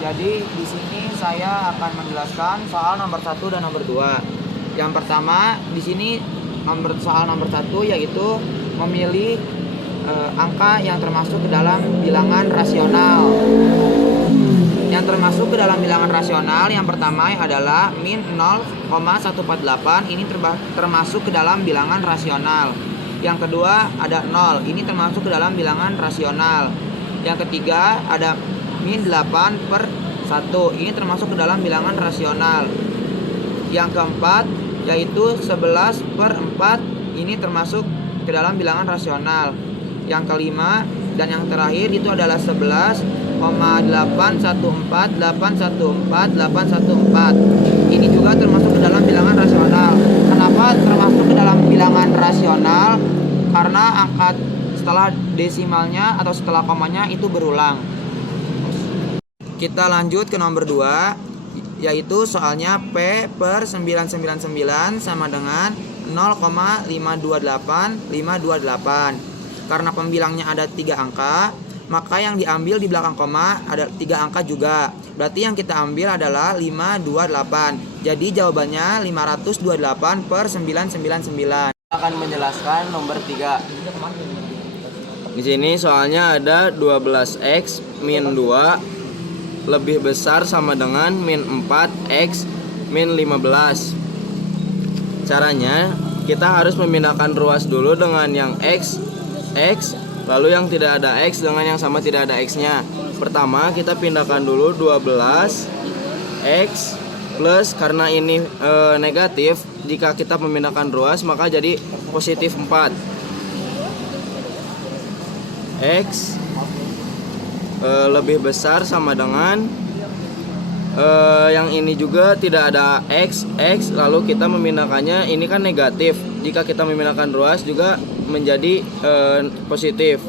Jadi di sini saya akan menjelaskan soal nomor 1 dan nomor 2. Yang pertama di sini soal nomor 1 yaitu memilih angka yang termasuk ke dalam bilangan rasional. Yang termasuk ke dalam bilangan rasional yang pertama adalah min 0,148, ini termasuk ke dalam bilangan rasional. Yang kedua ada 0, ini termasuk ke dalam bilangan rasional. Yang ketiga ada min 8/1, ini termasuk ke dalam bilangan rasional. Yang keempat yaitu 11/4, ini termasuk ke dalam bilangan rasional. Yang kelima dan yang terakhir itu adalah 11,814. Ini juga termasuk ke dalam bilangan rasional. Kenapa termasuk ke dalam bilangan rasional? Karena angka setelah desimalnya atau setelah komanya itu berulang. Kita lanjut ke nomor 2, yaitu soalnya P/999 sama dengan 0,528. Karena pembilangnya ada 3 angka, maka yang diambil di belakang koma ada 3 angka juga. Berarti yang kita ambil adalah 528. Jadi jawabannya 528/999. Akan menjelaskan nomor 3. Di sini soalnya ada 12x min 2 lebih besar sama dengan min 4x min 15. Caranya kita harus memindahkan ruas dulu dengan yang x, lalu yang tidak ada x dengan yang sama tidak ada x-nya. Pertama kita pindahkan dulu 12x plus, karena ini negatif, jika kita memindahkan ruas maka jadi positif 4. X lebih besar sama dengan yang ini juga tidak ada x, lalu kita memindahkannya, ini kan negatif, jika kita memindahkan ruas juga menjadi positif,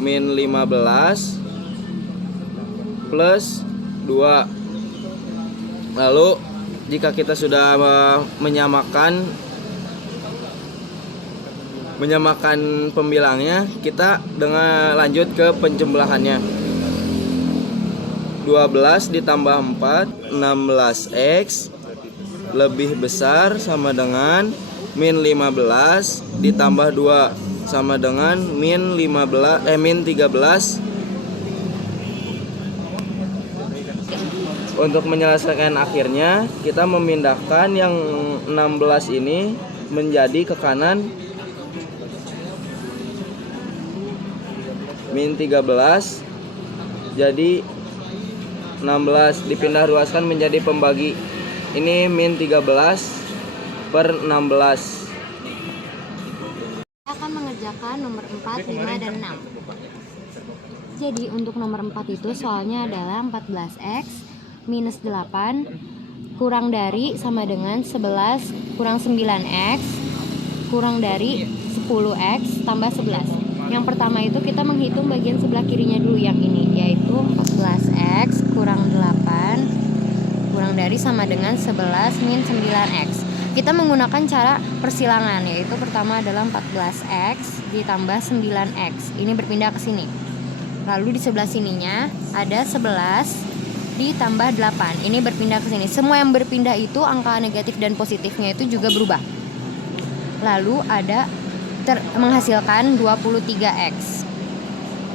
min 15 plus 2. Lalu jika kita sudah menyamakan pembilangnya, kita dengan lanjut ke penjumlahannya. 12 ditambah 4, 16x lebih besar sama dengan min 15 ditambah 2 sama dengan min 13. Untuk menyelesaikan akhirnya, kita memindahkan yang 16 ini menjadi ke kanan, min 13, jadi 16 dipindah ruaskan menjadi pembagi. Ini min 13/16. Akan mengerjakan nomor 4, 5, dan 6. Jadi untuk nomor 4 itu soalnya adalah 14x minus 8 kurang dari sama dengan 11 kurang 9x kurang dari 10x tambah 11. Yang pertama itu kita menghitung bagian sebelah kirinya dulu, yang ini, yaitu 14x kurang 8 kurang dari sama dengan 11 min 9x. Kita menggunakan cara persilangan, yaitu pertama adalah 14x ditambah 9x. Ini berpindah ke sini. Lalu di sebelah sininya ada 11 ditambah 8. Ini berpindah ke sini. Semua yang berpindah itu angka negatif dan positifnya itu juga berubah. Lalu ada menghasilkan 23x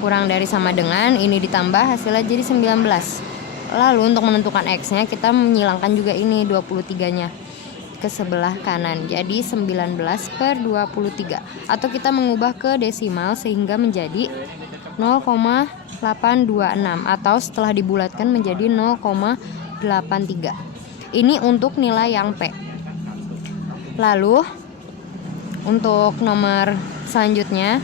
kurang dari sama dengan ini ditambah hasilnya jadi 19. Lalu untuk menentukan x-nya kita menghilangkan juga ini 23-nya ke sebelah kanan, jadi 19/23, atau kita mengubah ke desimal sehingga menjadi 0,826 atau setelah dibulatkan menjadi 0,83. Ini untuk nilai yang P. Lalu untuk nomor selanjutnya,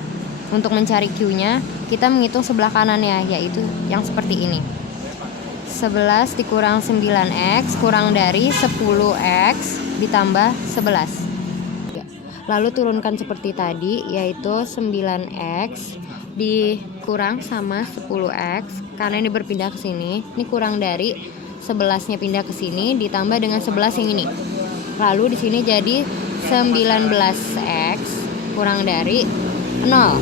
untuk mencari Q-nya, kita menghitung sebelah kanannya, yaitu yang seperti ini. 11 dikurang 9x kurang dari 10x ditambah 11. Lalu turunkan seperti tadi, yaitu 9x dikurang sama 10x, karena ini berpindah ke sini. Ini kurang dari 11-nya pindah ke sini ditambah dengan 11 yang ini. Lalu di sini jadi 19x kurang dari 0.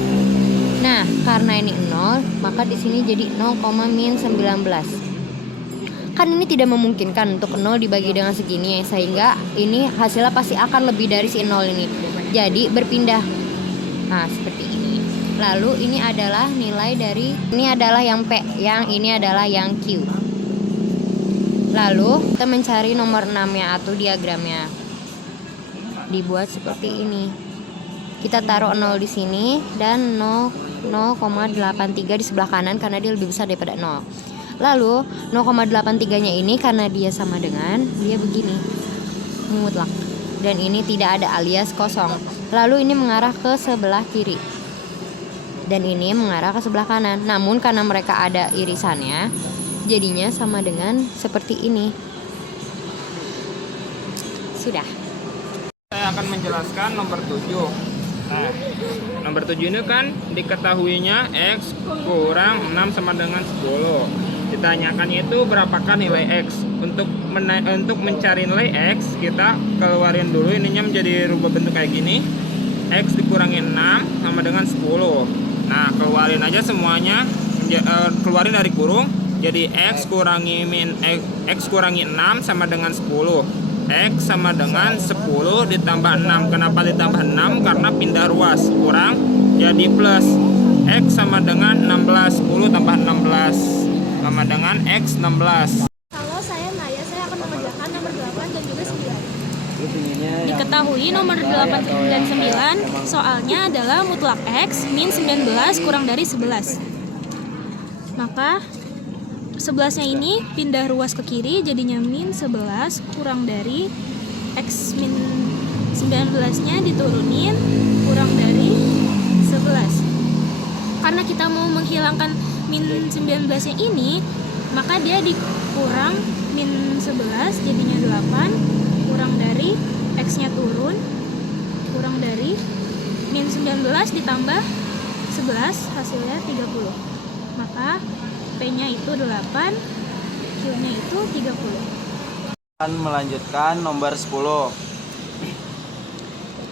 Nah, karena ini 0, maka di sini jadi 0, min 19. Kan ini tidak memungkinkan untuk 0 dibagi dengan segini, sehingga ini hasilnya pasti akan lebih dari si 0 ini. Jadi berpindah. Nah, seperti ini. Lalu ini adalah nilai dari, ini adalah yang P, yang ini adalah yang Q. Lalu kita mencari nomor 6-nya atau diagramnya. Dibuat seperti ini. Kita taruh 0 di sini dan 0,83 di sebelah kanan karena dia lebih besar daripada 0. Lalu 0,83-nya ini karena dia sama dengan dia begini, mutlak. Dan ini tidak ada alias kosong. Lalu ini mengarah ke sebelah kiri. Dan ini mengarah ke sebelah kanan. Namun karena mereka ada irisannya, jadinya sama dengan seperti ini. Sudah. Saya akan menjelaskan nomor 7. Nah, nomor 7 ini kan diketahuinya X kurang 6 sama dengan 10. Ditanyakan itu berapakah nilai X. Untuk mencari nilai X, kita keluarin dulu ininya menjadi rubah bentuk kayak gini. X dikurangi 6 sama dengan 10. Nah, keluarin aja semuanya, keluarin dari kurung. Jadi X kurangi 6 sama dengan 10. X sama dengan 10 ditambah 6. Kenapa ditambah 6? Karena pindah ruas. Kurang jadi plus. X sama dengan 16. 10 tambah 16 sama dengan X 16. Kalau saya Naya, saya akan mengerjakan nomor 8 dan juga 9. Diketahui nomor 8 dan 9 soalnya adalah mutlak X min 19 kurang dari 11. Maka 11-nya ini pindah ruas ke kiri jadinya min 11 kurang dari X min 19-nya diturunin kurang dari 11. Karena kita mau menghilangkan min 19-nya ini, maka dia dikurang min 11 jadinya 8 kurang dari X-nya turun kurang dari min 19 ditambah 11 hasilnya 30. Maka P-nya itu 8, Q-nya itu 30. Akan melanjutkan nomor 10.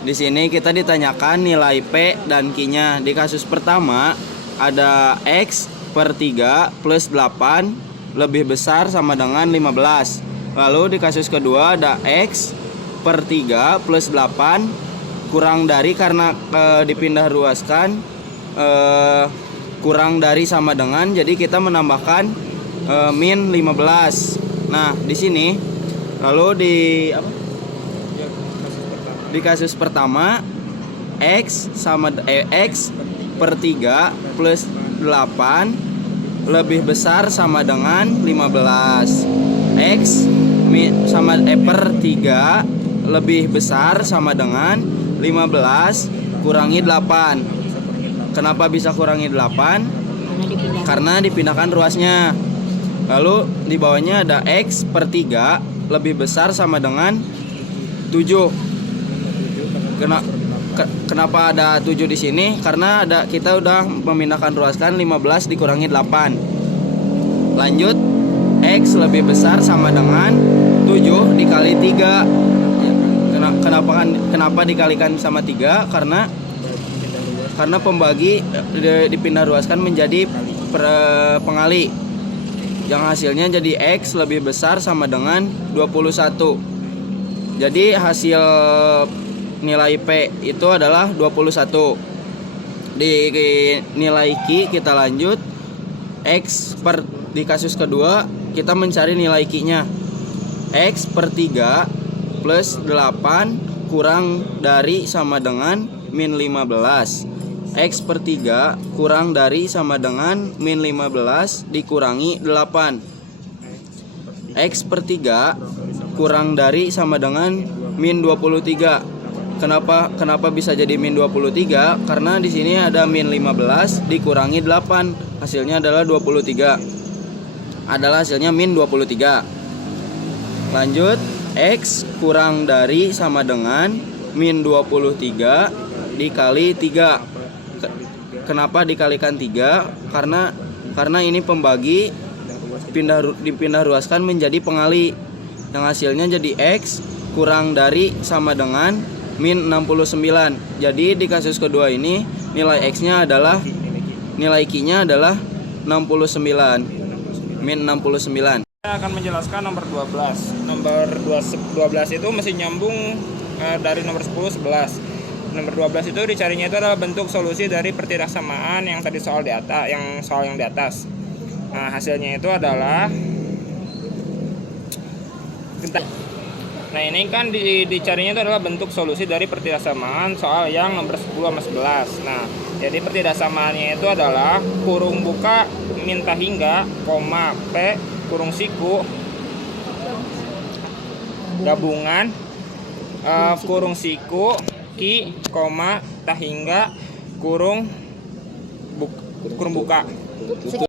Di sini kita ditanyakan nilai P dan Q-nya. Di kasus pertama ada X per 3 plus 8 lebih besar sama dengan 15. Lalu di kasus kedua ada X per 3 plus 8 kurang dari, karena dipindah ruaskan kurang dari sama dengan, jadi kita menambahkan min 15. Nah, di sini lalu di kasus pertama X per 3 plus 8 lebih besar sama dengan 15. X per 3 lebih besar sama dengan 15 kurangi 8. Kenapa bisa kurangi 8? Karena dipindahkan ruasnya. Lalu di bawahnya ada X per 3 lebih besar sama dengan 7. Kenapa ada 7 di sini? Karena kita udah memindahkan ruaskan 15 dikurangi 8. Lanjut, X lebih besar sama dengan 7 dikali 3. Kenapa dikalikan sama 3? Karena pembagi dipindah ruaskan menjadi pengali, yang hasilnya jadi X lebih besar sama dengan 21. Jadi hasil nilai P itu adalah 21. Di nilai Q kita lanjut. Di kasus kedua kita mencari nilai Q-nya. X per 3 plus 8 kurang dari sama dengan min 15. X per 3 kurang dari sama dengan min 15 dikurangi 8. X per 3 kurang dari sama dengan min 23. Kenapa bisa jadi min 23? Karena di sini ada min 15 dikurangi 8. Hasilnya adalah 23. Adalah hasilnya min 23. Lanjut, X kurang dari sama dengan min 23 dikali 3. Kenapa dikalikan 3? Karena ini pembagi dipindah ruaskan menjadi pengali, yang hasilnya jadi X kurang dari sama dengan min 69. Jadi di kasus kedua ini nilai X-nya adalah, nilai Q-nya adalah 69, min 69. Saya akan menjelaskan nomor 12. Nomor 12 itu mesti nyambung dari nomor 10, 11. Nomor 12 itu dicarinya itu adalah bentuk solusi dari pertidaksamaan yang tadi soal di atas, yang di atas. Nah, hasilnya itu adalah Nah, ini kan dicarinya itu adalah bentuk solusi dari pertidaksamaan soal yang nomor 10 sama 11. Nah, jadi pertidaksamaannya itu adalah kurung buka minta hingga, koma, P, kurung siku, gabungan, kurung siku, ki, koma, tahingga, kurung buka.